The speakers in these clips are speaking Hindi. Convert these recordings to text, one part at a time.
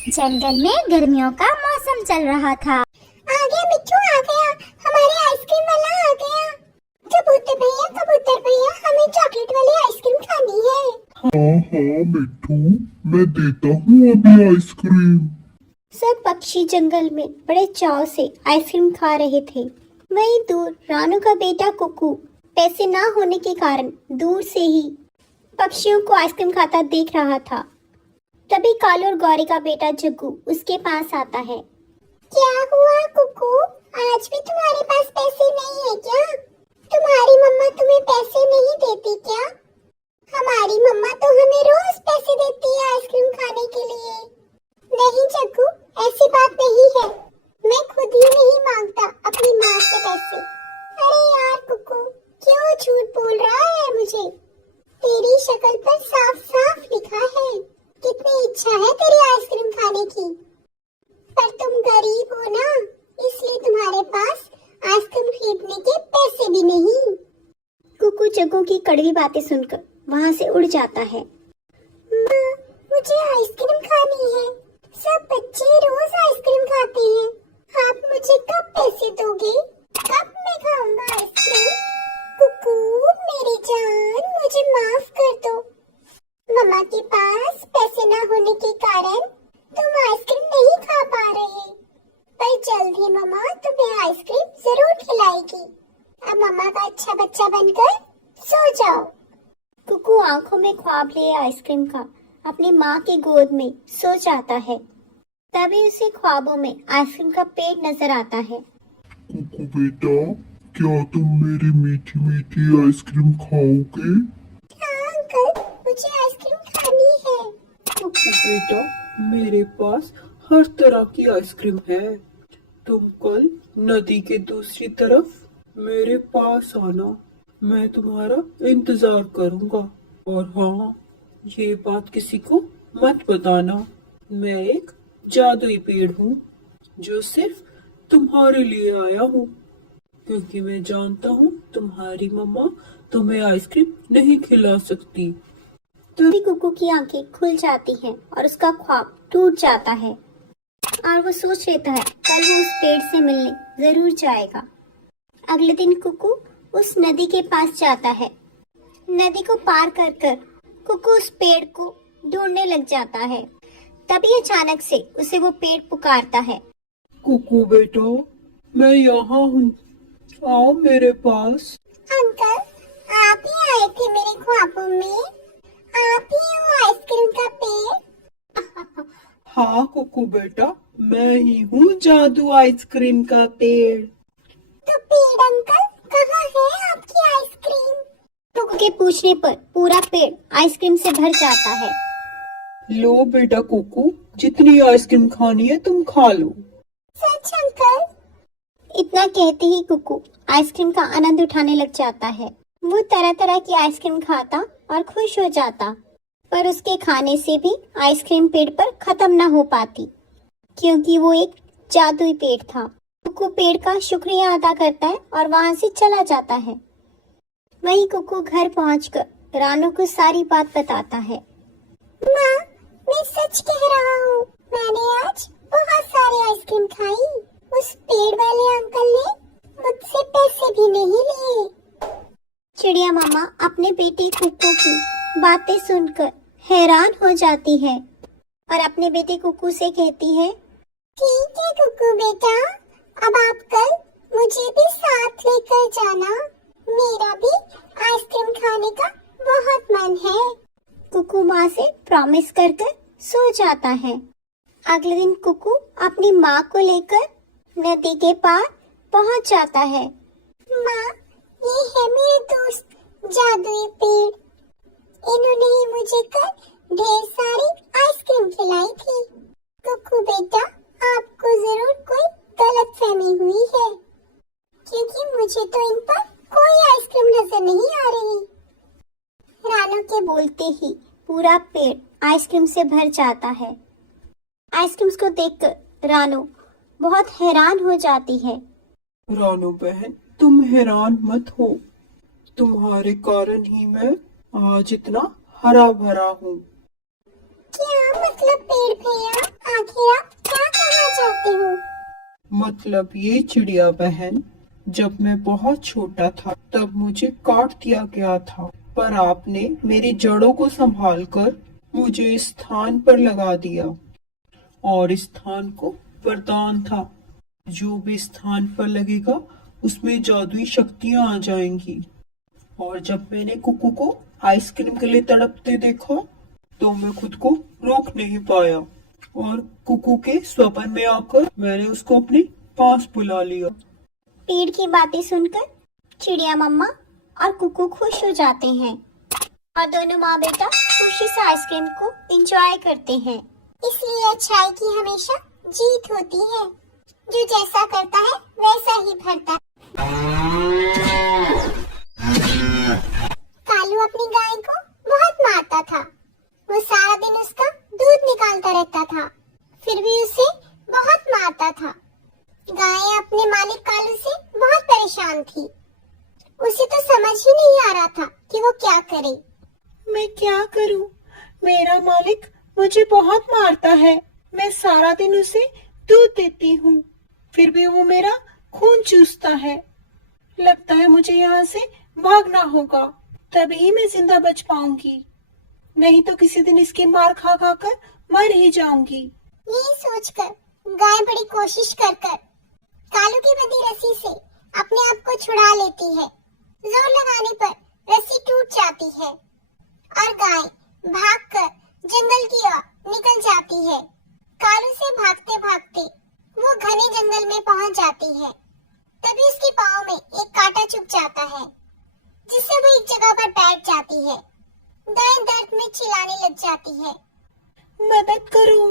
जंगल में गर्मियों का मौसम चल रहा था। आ गया मिट्टू, आ गया, हमारे आइसक्रीम वाला आ गया। कबूतर भैया, हमें चॉकलेट वाली आइसक्रीम खानी है। हाँ हाँ मिट्टू, मैं देता हूँ अभी आइसक्रीम। सब पक्षी जंगल में बड़े चाव से आइसक्रीम खा रहे थे। वहीं दूर रानू का बेटा कुकू पैसे ना होने के कारण दूर से ही पक्षियों को आइसक्रीम खाता देख रहा था। तभी कालू और गौरी का बेटा जग्गू उसके पास आता है। क्या हुआ कुकू, आज भी तुम्हारे पास पैसे नहीं है क्या? तुम्हारी मम्मा तुम्हें पैसे नहीं देती क्या? हमारी मम्मा तो हमें रोज पैसे देती है आइसक्रीम खाने के लिए। नहीं जग्गू, ऐसी बात नहीं है, मैं खुद ही नहीं मांगता अपनी माँ से पैसे। अरे यार कुकू, क्यों झूठ बोल रहा है मुझे? तेरी शक्ल पर साफ साफ लिखा है, कितनी इच्छा है तेरी आइसक्रीम खाने की, पर तुम गरीब हो ना, इसलिए तुम्हारे पास आइसक्रीम खरीदने के पैसे भी नहीं। कुकू जग्गू की कड़वी बातें सुनकर वहां से उड़ जाता है। माँ, मुझे आइसक्रीम खानी है, सब बच्चे रोज आइसक्रीम खाते हैं, आप मुझे कब पैसे दोगे? कब मैं खाऊंगा आइसक्रीम? कुकू मेरी जान, मुझे माफ कर दो। मम्मा के पास पैसे न होने के कारण तुम आइसक्रीम नहीं खा पा रहे, पर जल्द ही मम्मा तुम्हें आइसक्रीम जरूर खिलाएगी। अब मम्मा का अच्छा बच्चा बनकर सो जाओ। कुकू आंखों में ख्वाब लिए आइसक्रीम का अपनी माँ की गोद में सो जाता है। तभी उसे ख्वाबों में आइसक्रीम का पेड़ नजर आता है। कुकू बेटा, क्या तुम मेरी मीठी मीठी आइसक्रीम खाओगे? हाँ अंकल, मुझे आइसक्रीम खानी है। कुकू बेटा, मेरे पास हर तरह की आइसक्रीम है। तुम कल नदी के दूसरी तरफ मेरे पास आना, मैं तुम्हारा इंतजार करूंगा। और हाँ, ये बात किसी को मत बताना, मैं एक जादुई पेड़ हूँ जो सिर्फ तुम्हारे लिए आया हूँ, क्योंकि मैं जानता हूँ तुम्हारी मम्मा तुम्हें आइसक्रीम नहीं खिला सकती। तभी कुकू की आंखें खुल जाती हैं और उसका ख्वाब टूट जाता है और वो सोच लेता है कल वो उस पेड़ से मिलने जरूर जाएगा। अगले दिन कुकू उस नदी के पास जाता है। नदी को पार कर कर कुकू उस पेड़ को ढूंढने लग जाता है। तभी अचानक से उसे वो पेड़ पुकारता है। कुकू बेटा, मैं यहाँ हूँ, आओ मेरे पास। अंकल, आप ही आए थे मेरे ख्वाबों में, आप ही हो आइसक्रीम का पेड़? हाँ कुकू बेटा, मैं ही हूँ जादू आइसक्रीम का पेड़। तो पेड़ अंकल, कहाँ है आपकी आइसक्रीम? कुकू के पूछने पर पूरा पेड़ आइसक्रीम से भर जाता है। लो बेटा कुकू, जितनी आइसक्रीम खानी है तुम खा लो। सच अंकल? इतना कहते ही कुकू आइसक्रीम का आनंद उठाने लग जाता है। वो तरह तरह की आइसक्रीम खाता और खुश हो जाता, पर उसके खाने से भी आइसक्रीम पेड़ पर खत्म न हो पाती, क्योंकि वो एक जादुई पेड़ था। कुकू पेड़ का शुक्रिया अदा करता है और वहां से चला जाता है। वहीं कुकू घर पहुंचकर रानू को सारी बात बताता है। माँ, मैं सच कह रहा हूँ, मैंने आज बहुत सारी आइसक्रीम खाई। उस पेड़ वाले अंकल ने मुझसे पैसे भी नहीं लिए। चिड़िया मामा अपने बेटे कुकू की बातें सुनकर हैरान हो जाती है और अपने बेटे कुकू से कहती है, ठीक है कुकू बेटा, अब आप कल मुझे भी साथ लेकर जाना, मेरा भी आइसक्रीम खाने का बहुत मन है। कुकू माँ से प्रॉमिस कर कर सो जाता है। अगले दिन कुकू अपनी माँ को लेकर नदी के पार पहुँच जाता है। माँ, ये है मेरे दोस्त जादुई पेड़, इन्होंने ही मुझे कल ढेर सारी आइसक्रीम खिलाई थी। कुकू बेटा, आपको जरूर कोई गलतफहमी हुई है, क्योंकि मुझे तो इन पर कोई आइसक्रीम नजर नहीं आ रही। रानू के बोलते ही पूरा पेड़ आइसक्रीम से भर जाता है। आइसक्रीम्स को देखकर रानू बहुत हैरान हो जाती है। रानू बहन, तुम हैरान मत हो, तुम्हारे कारण ही मैं आज इतना हरा भरा हूँ। क्या मतलब पेड़ भैया, आगे मतलब ये चिड़िया बहन, जब मैं बहुत छोटा था तब मुझे काट दिया गया था, पर आपने मेरी जड़ों को संभाल कर मुझे इस स्थान पर लगा दिया। और इस स्थान को वरदान था, जो भी स्थान पर लगेगा उसमें जादुई शक्तियां आ जाएंगी। और जब मैंने कुकू को आइसक्रीम के लिए तड़पते देखा तो मैं खुद को रोक नहीं पाया और कुकू के स्वप्न में आकर मैंने उसको अपने पास बुला लिया। पेड़ की बातें सुनकर चिड़िया मम्मा और कुकू खुश हो जाते हैं और दोनों माँ बेटा खुशी से आइसक्रीम को एंजॉय करते हैं। इसलिए अच्छाई की हमेशा जीत होती है। जो जैसा करता है वैसा ही भरता है। कालू अपनी गाय को बहुत मारता था। वो सारा दिन उसका दूध निकालता रहता था, फिर भी उसे बहुत मारता था। गाय अपने मालिक कालू से बहुत परेशान थी। उसे तो समझ ही नहीं आ रहा था कि वो क्या करे। मैं क्या करूं? मेरा मालिक मुझे बहुत मारता है। मैं सारा दिन उसे दूध देती हूँ, फिर भी वो मेरा खून चूसता है। लगता है मुझे यहाँ से भागना होगा, तभी मैं जिंदा बच पाऊंगी, नहीं तो किसी दिन इसकी मार खा खा कर मर ही जाऊंगी। यही सोचकर गाय बड़ी कोशिश कर कालू की बंधी रस्सी से अपने आप को छुड़ा लेती है। जोर लगाने पर रस्सी टूट जाती है और गाय भागकर जंगल की ओर निकल जाती है। कालू से भागते भागते वो घने जंगल में पहुंच जाती है। तभी उसके पाँव में एक कांटा चुभ जाता है, जिससे वो एक जगह पर बैठ जाती है। गाय दर्द में चिल्लाने लग जाती है। मदद करो,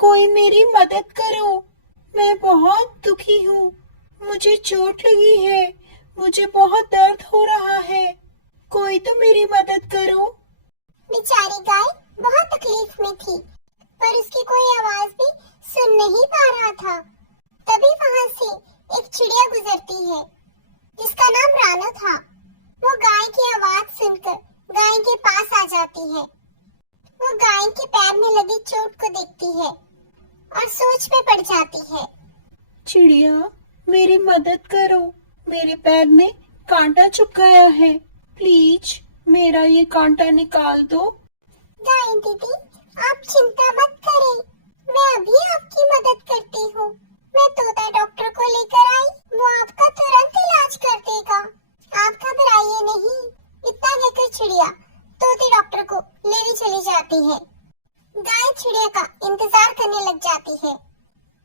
कोई मेरी मदद करो, मैं बहुत दुखी हूँ, मुझे चोट लगी है, मुझे बहुत दर्द हो रहा है, कोई तो मेरी मदद करो। बेचारी गाय बहुत तकलीफ में थी, पर उसकी कोई आवाज भी सुन नहीं पा रहा था। तभी वहाँ से एक चिड़िया गुजरती है, जिसका नाम रानो था। वो गाय की आवाज सुनकर गाय के पास आ जाती है। वो गाय के पैर में लगी चोट को देखती है और सोच में पड़ जाती है। चिड़िया, मेरी मदद करो, मेरे पैर में कांटा चुभ गया है, प्लीज मेरा ये कांटा निकाल दो। गाय दीदी, आप चिंता मत करें, मैं अभी आपकी मदद करती हूँ। मैं तोता डॉक्टर को लेकर आई, वो आपका तुरंत इलाज कर देगा। आप घबराइए नहीं। इतना कहकर चिड़िया तोते डॉक्टर को लेने चली जाती है। गाय चिड़िया का इंतजार करने लग जाती है।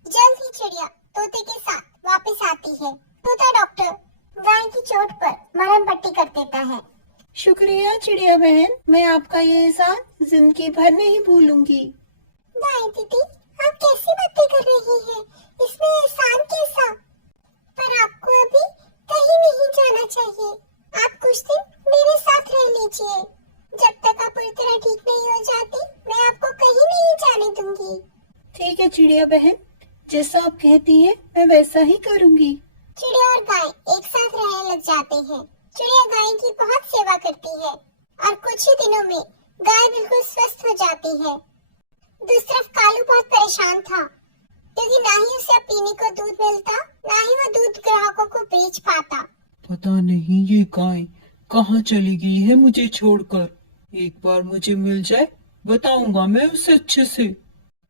जल्द ही चिड़िया तोते के साथ वापस आती है। तोता डॉक्टर गाय की चोट पर मरहम पट्टी कर देता है। शुक्रिया चिड़िया बहन, मैं आपका ये एहसान जिंदगी भर नहीं भूलूंगी। गाय दीदी, आप कैसी बातें कर रही हैं? इसमें एहसान कैसा? पर आपको अभी कहीं नहीं जाना चाहिए। आप कुछ दिन मेरे साथ रह लीजिए। जब तक आप पूरी तरह ठीक नहीं हो जाती, मैं आपको कहीं नहीं जाने दूंगी। ठीक है चिड़िया बहन, जैसा आप कहती हैं मैं वैसा ही करूंगी। चिड़िया और गाय एक साथ रहने लग जाते हैं। चिड़िया गाय की बहुत सेवा करती है और कुछ ही दिनों में गाय बिल्कुल स्वस्थ हो जाती है। दूसरी तरफ कालू बहुत परेशान था, क्योंकि ना ही उसे अब पीने को दूध मिलता, ना ही वो दूध ग्राहकों को बेच पाता। पता नहीं ये गाय कहाँ चली गई है मुझे छोड़कर। एक बार मुझे मिल जाए, बताऊंगा मैं उसे अच्छे से।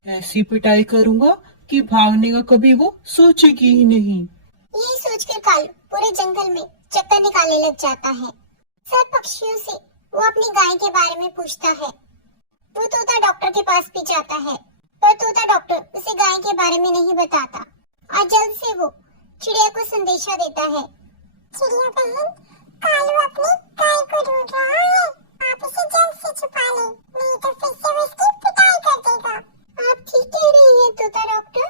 ऐसी पिटाई करूंगा कि भागने का कभी वो सोचेगी ही नहीं। यही सोचकर कालू पूरे जंगल में चक्कर निकालने लग जाता है। सब पक्षियों से वो अपनी गाय के बारे में पूछता है। वो तोता डॉक्टर के पास भी जाता है, पर तोता डॉक्टर उसे गाय के बारे में नहीं बताता और जल्द से वो चिड़िया को संदेशा देता है। चिड़िया बहन, कालू अपनी गाय को ढूंढ रहा है, आप इसे जल्द से छुपा लें, नहीं तो फिर से वो इसकी पिटाई कर देगा। आप ठीक कह रही हैं तोता डॉक्टर।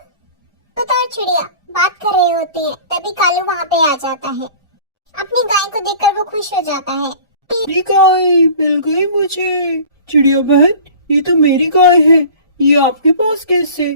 तोता और चिड़िया बात कर रहे होते हैं, तभी कालू वहाँ पे आ जाता है। अपनी गाय को देखकर वो खुश हो जाता है। मेरी गाय मिल गई मुझे। चिड़िया बहन, ये तो मेरी गाय है, ये आपके पास कैसे?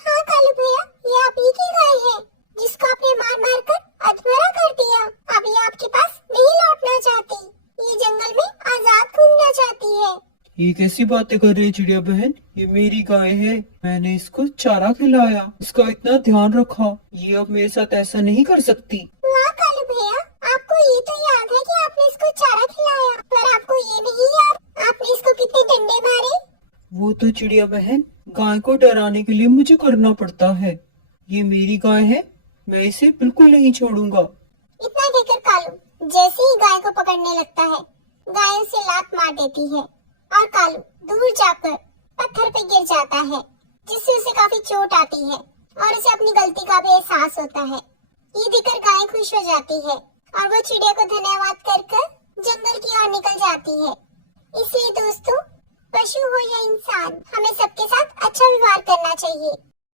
हाँ कालू भैया, ये आप ही की गाय है, जिसको आपने मार मार कर अधमरा कर दिया। अब ये आपके पास नहीं लौटना चाहती, ये जंगल में आजाद घूमना चाहती है। ये कैसी बातें कर रही है चिड़िया बहन? ये मेरी गाय है, मैंने इसको चारा खिलाया, इसका इतना ध्यान रखा, ये अब मेरे साथ ऐसा नहीं कर सकती। वाह कालू भैया, आपको ये तो याद है कि आपने इसको चारा खिलाया, पर आपको ये नहीं याद आपने इसको कितने डंडे मारे। वो तो चिड़िया बहन, गाय को डराने के लिए मुझे करना पड़ता है। ये मेरी गाय है, मैं इसे बिल्कुल नहीं छोड़ूंगा। इतना कहकर कालू जैसे ही गाय को पकड़ने लगता है, गाय उसे लात मार देती है और कालू दूर जाकर पत्थर पे गिर जाता है, जिससे उसे काफी चोट आती है और उसे अपनी गलती का भी एहसास होता है। ये देखकर गाय खुश हो जाती है और वो चिड़िया को धन्यवाद कर जंगल की ओर निकल जाती है। इसलिए दोस्तों, पशु हो या इंसान, हमें सबके साथ अच्छा व्यवहार करना चाहिए।